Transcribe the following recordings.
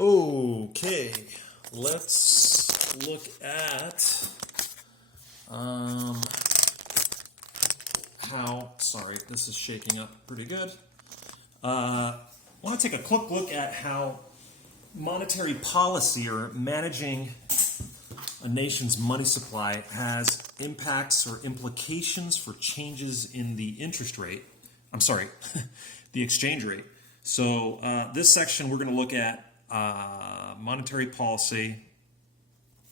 Okay, let's look at sorry, this is shaking up pretty good. I want to take a quick look at how monetary policy or managing a nation's money supply has impacts or implications for changes in the interest rate. I'm sorry, the exchange rate. So this section we're going to look at monetary policy,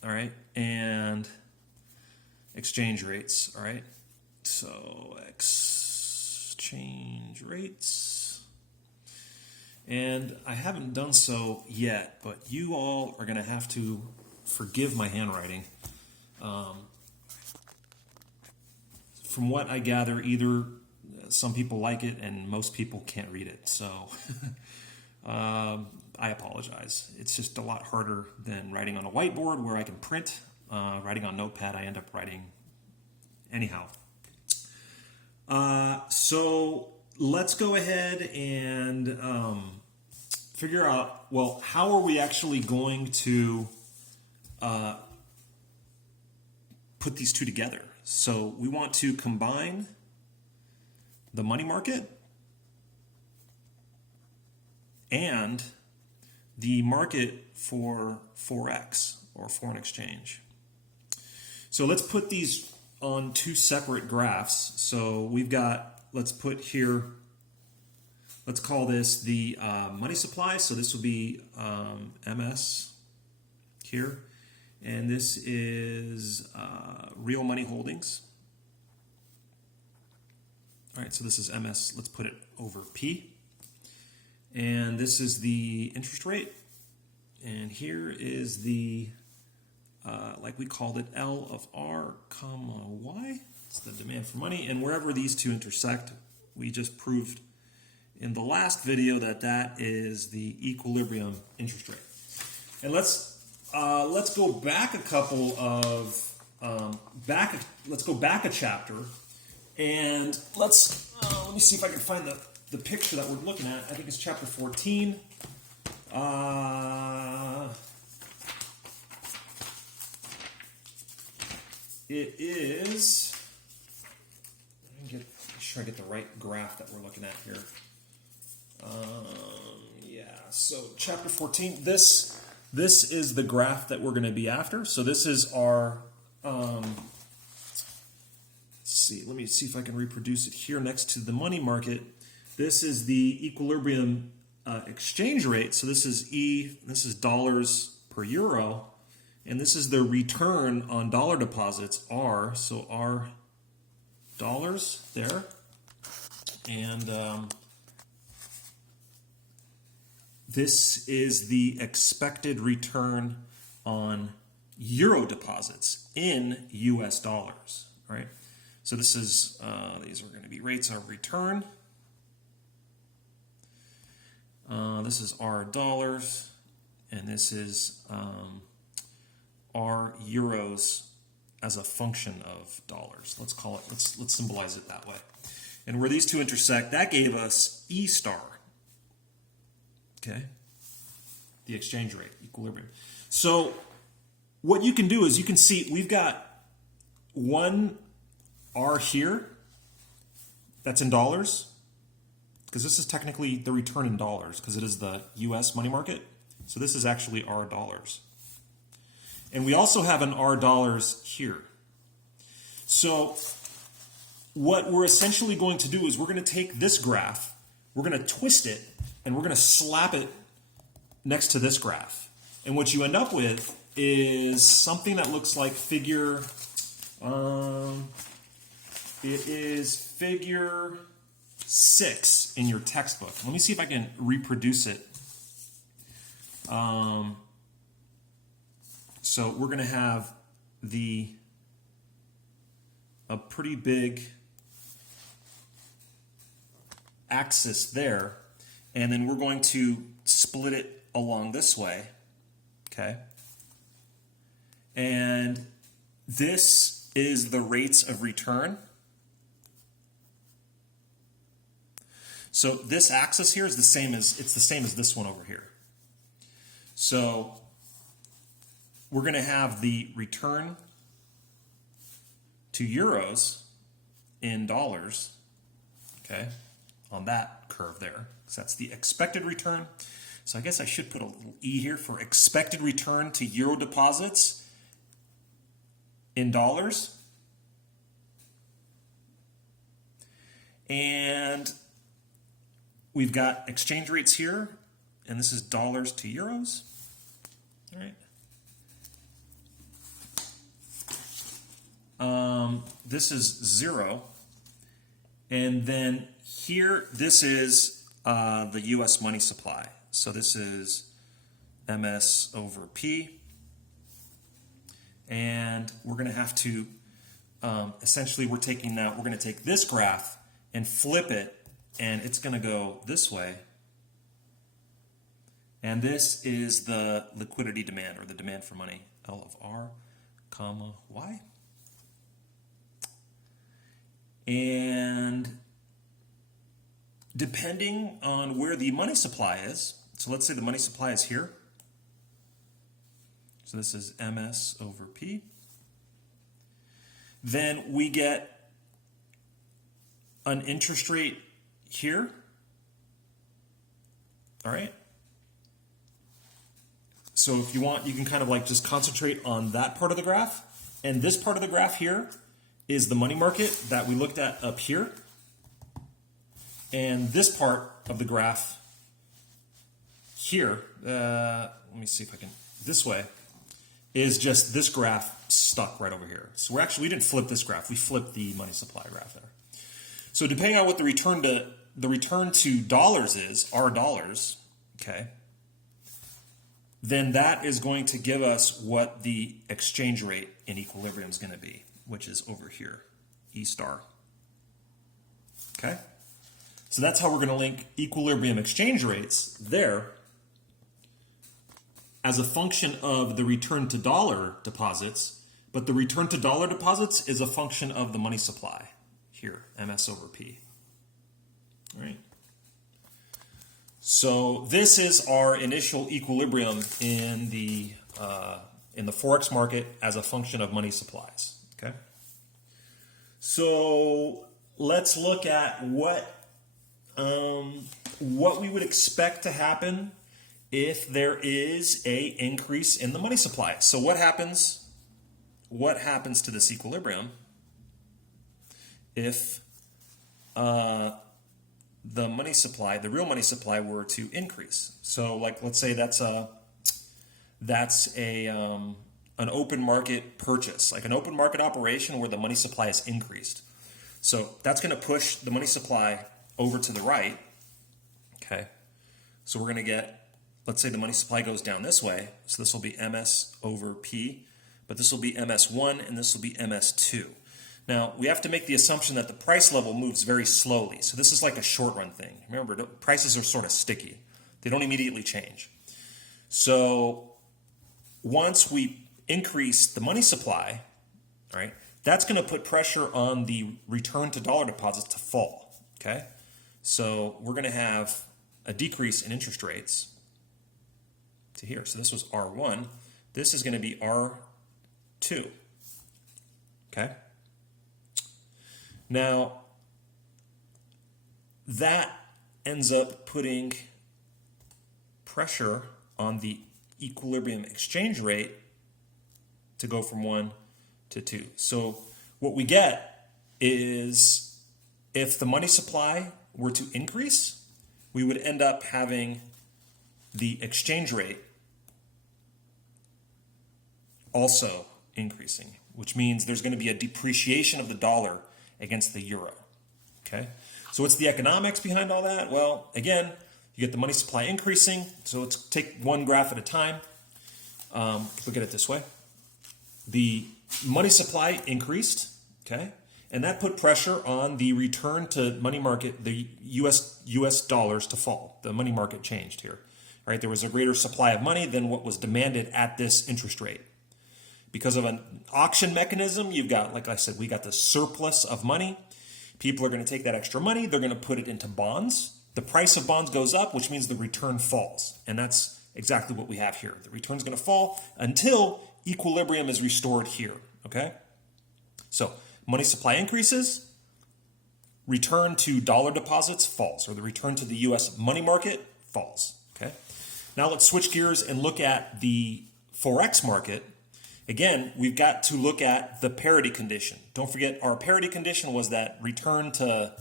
all right, and exchange rates, all right. So exchange rates. And I haven't done so yet, but you all are going to have to forgive my handwriting. From what I gather, either some people like it and most people can't read it. So I apologize. It's just a lot harder than writing on a whiteboard where I can print. Writing on Notepad, I end up writing anyhow. So let's go ahead and figure out, well, how are we actually going to put these two together? So we want to combine the money market and the market for forex or foreign exchange. So let's put these on two separate graphs. So we've got, let's put here, let's call this the money supply. So this will be MS here. And this is real money holdings. All right, so this is MS. Let's put it over P. And this is the interest rate. And here is the, like we called it, L of R comma Y. It's the demand for money. And wherever these two intersect, we just proved in the last video that that is the equilibrium interest rate. And let's go back a couple of, let's go back a chapter. And let me see if I can find the picture that we're looking at. I think it's chapter 14. It is, make sure I get the right graph that we're looking at here. Yeah, so chapter 14, this is the graph that we're going to be after. So this is our, let's see, let me see if I can reproduce it here next to the money market. This is the equilibrium exchange rate. So this is this is dollars per euro. And this is the return on dollar deposits, R. So R dollars there. And this is the expected return on euro deposits in US dollars, right? So this is, these are going to be rates of return. This is R dollars, and this is R euros as a function of dollars. Let's call it, let's symbolize it that way. And where these two intersect, that gave us E star. Okay, the exchange rate, equilibrium. So what you can do is you can see we've got one R here that's in dollars, because this is technically the return in dollars because it is the US money market. So this is actually R dollars. And we also have an R dollars here. So what we're essentially going to do is we're going to take this graph, we're going to twist it, and we're going to slap it next to this graph. And what you end up with is something that looks like figure, it is figure 6 in your textbook. Let me see if I can reproduce it. So we're going to have a pretty big axis there, and then we're going to split it along this way, okay? And this is the rates of return. So this axis here is it's the same as this one over here. So we're going to have the return to euros in dollars, okay, on that curve there. So that's the expected return. So I guess I should put a little E here for expected return to euro deposits in dollars. And we've got exchange rates here, and this is dollars to euros. All right. This is 0. And then here, this is the U.S. money supply. So this is MS over P. And we're going to have to, essentially we're taking that, we're going to take this graph and flip it, and it's going to go this way. And this is the liquidity demand, or the demand for money, L of R, comma, Y. And depending on where the money supply is, so let's say the money supply is here. So this is MS over P. Then we get an interest rate here. All right. So if you want, you can kind of like just concentrate on that part of the graph. And this part of the graph here is the money market that we looked at up here. And this part of the graph here, let me see if I can, this way, is just this graph stuck right over here. So we didn't flip this graph, we flipped the money supply graph there. So depending on what the return to dollars is, our dollars, okay, then that is going to give us what the exchange rate in equilibrium is going to be, which is over here, E star. Okay? So that's how we're going to link equilibrium exchange rates there as a function of the return to dollar deposits, but the return to dollar deposits is a function of the money supply here, MS over P. All right. So this is our initial equilibrium in the forex market as a function of money supplies. Okay. So let's look at what we would expect to happen if there is a increase in the money supply. So what happens to this equilibrium if the money supply, the real money supply, were to increase? So like, let's say that's an open market purchase, like an open market operation where the money supply is increased. So that's going to push the money supply over to the right. Okay. So we're going to get, let's say the money supply goes down this way. So this will be MS over P, but this will be MS1 and this will be MS2. Now, we have to make the assumption that the price level moves very slowly. So this is like a short run thing. Remember, prices are sort of sticky. They don't immediately change. So once we increase the money supply, all right, that's going to put pressure on the return to dollar deposits to fall. Okay? So we're going to have a decrease in interest rates to here. So this was R1. This is going to be R2. Okay? Now, that ends up putting pressure on the equilibrium exchange rate to go from 1 to 2. So what we get is if the money supply were to increase, we would end up having the exchange rate also increasing, which means there's going to be a depreciation of the dollar against the euro. Okay? So what's the economics behind all that? Well, again, you get the money supply increasing. So let's take one graph at a time. Look at it this way. The money supply increased, okay? And that put pressure on the return to money market, the US dollars to fall. The money market changed here. All right? There was a greater supply of money than what was demanded at this interest rate. Because of an auction mechanism, you've got, like I said, we got the surplus of money. People are going to take that extra money. They're going to put it into bonds. The price of bonds goes up, which means the return falls. And that's exactly what we have here. The return is going to fall until equilibrium is restored here, okay? So money supply increases, return to dollar deposits falls, or the return to the U.S. money market falls, okay? Now let's switch gears and look at the forex market. Again, we've got to look at the parity condition. Don't forget, our parity condition was that return to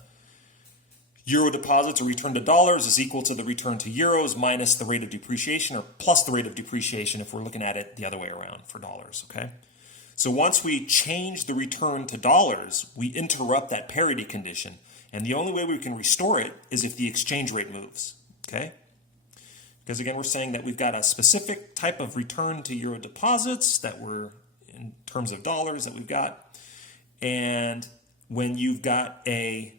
euro deposits or return to dollars is equal to the return to euros minus the rate of depreciation, or plus the rate of depreciation if we're looking at it the other way around for dollars, okay? So once we change the return to dollars, we interrupt that parity condition. And the only way we can restore it is if the exchange rate moves, okay? Because again, we're saying that we've got a specific type of return to euro deposits that we're, in terms of dollars, that we've got. And when you've got a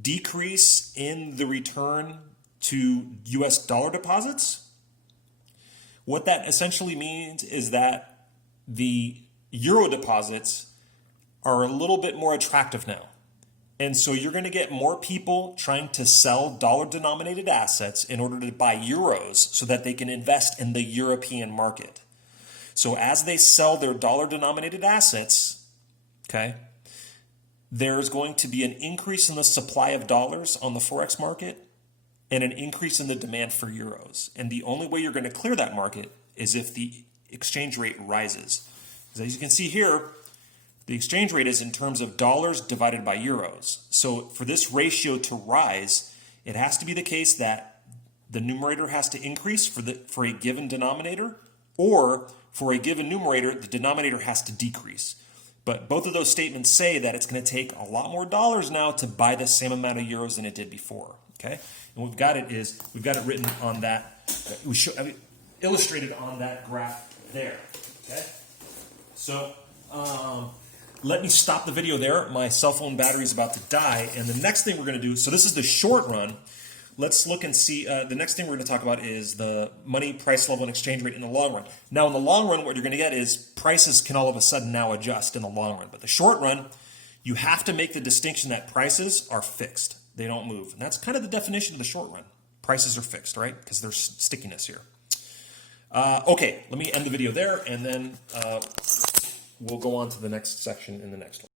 decrease in the return to US dollar deposits, what that essentially means is that the euro deposits are a little bit more attractive now. And so you're going to get more people trying to sell dollar-denominated assets in order to buy euros so that they can invest in the European market. So as they sell their dollar-denominated assets, okay, there's going to be an increase in the supply of dollars on the forex market and an increase in the demand for euros. And the only way you're going to clear that market is if the exchange rate rises. As you can see here, the exchange rate is in terms of dollars divided by euros. So for this ratio to rise, it has to be the case that the numerator has to increase for a given denominator, or for a given numerator, the denominator has to decrease. But both of those statements say that it's going to take a lot more dollars now to buy the same amount of euros than it did before. Okay, and we've got it written on that. Illustrated on that graph there. Okay, so. Let me stop the video there. My cell phone battery is about to die. And the next thing we're going to do, so this is the short run. Let's look and see. The next thing we're going to talk about is the money, price level, and exchange rate in the long run. Now, in the long run, what you're going to get is prices can all of a sudden now adjust in the long run. But the short run, you have to make the distinction that prices are fixed. They don't move. And that's kind of the definition of the short run. Prices are fixed, right? Because there's stickiness here. Okay, let me end the video there, and then we'll go on to the next section in the next one.